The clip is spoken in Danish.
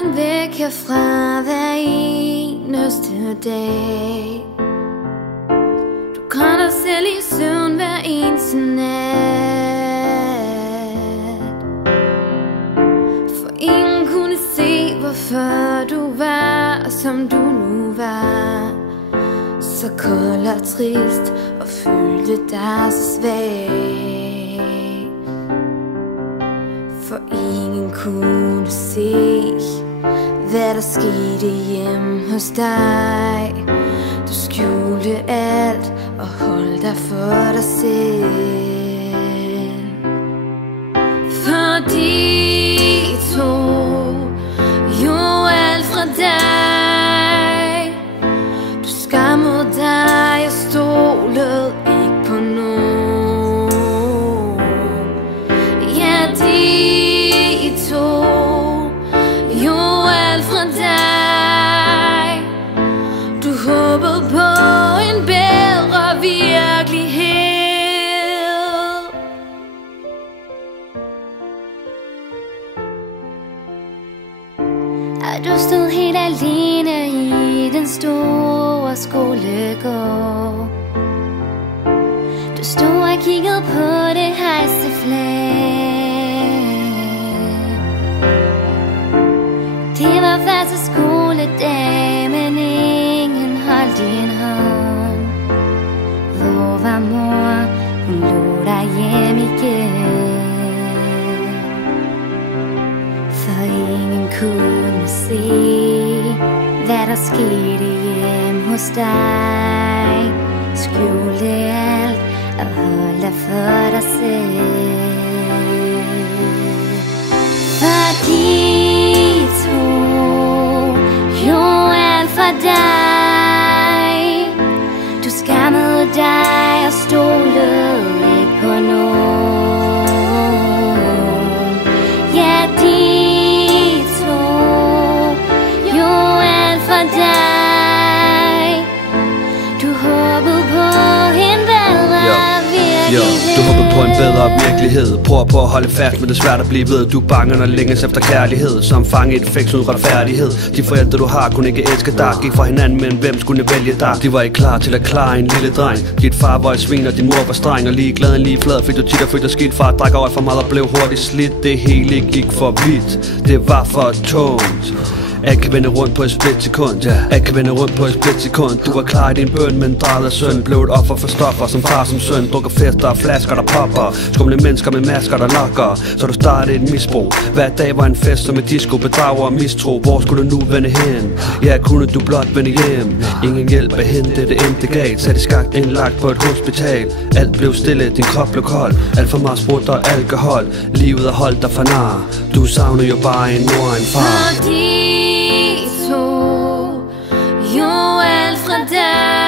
langt væk herfra hver eneste dag. Du græder selv i søvn hver eneste nat. For ingen kunne se, hvorfor du var, som du nu var. Så kold og trist, og følte dig så svag. For ingen kunne se, hvad der skete hjemme hos dig. Du skjulte alt og holdt dig for dig selv. Fordi tog jo alt fra dig. Du skammede dig og stolede ikke på nogen. Ja, de tog jo alt fra dig. Du håbede på en bedre virkelighed. Og du stod helt alene i den store skolegård. Du stod og kiggede på det hejste flag. Det var første skoledag, men ingen holdt din hånd. Hvor var mor? Hun lå der hjem igen. For ingen kunne se, hvad der skete hjem hos dig. Skjulte alt og hold dig for dig selv. Fordi tog jo alt fra dig. Du skammede dig og stolede ikke på nogen. Ja, de tog jo alt fra dig. Du håbede på en bedre virkelighed. Du håber på en bedre virkelighed. Prøver på at holde fast, men det er svært at blive ved. Du er bange, når længes efter kærlighed. Som fange et fæks uden retfærdighed. De forældre du har kunne ikke elske dig. Gik fra hinanden, men hvem skulle vælge dig? De var ikke klar til at klare en lille dreng. Dit far var et svin, og din mor var streng. Og lige glad en lige flad, fik du tit og følte dig skidt. Far drak over for meget og blev hurtigt slidt. Det hele gik for vidt. Det var for tungt. Alt kan vende rundt på et splitsekund, ja. Alt kan vende rundt på et splitsekund. Du var klar i din bøn, men drejet af søn. Blev et offer for stoffer, som far som søn. Drukker fester og flasker, der popper. Skumle mennesker med masker, der lokker. Så du startede et misbrug. Hver dag var en fest som et disco. Bedrager og mistro. Hvor skulle du nu vende hen? Ja, kunne du blot vende hjem? Ingen hjælp at hente, det endte galt. Sat i skak, indlagt på et hospital. Alt blev stille, din krop blev kold. Alt for meget sprut og alkohol. Livet er holdt dig for nar. Du savner jo bare en mor og en far. Jo alt fra dig.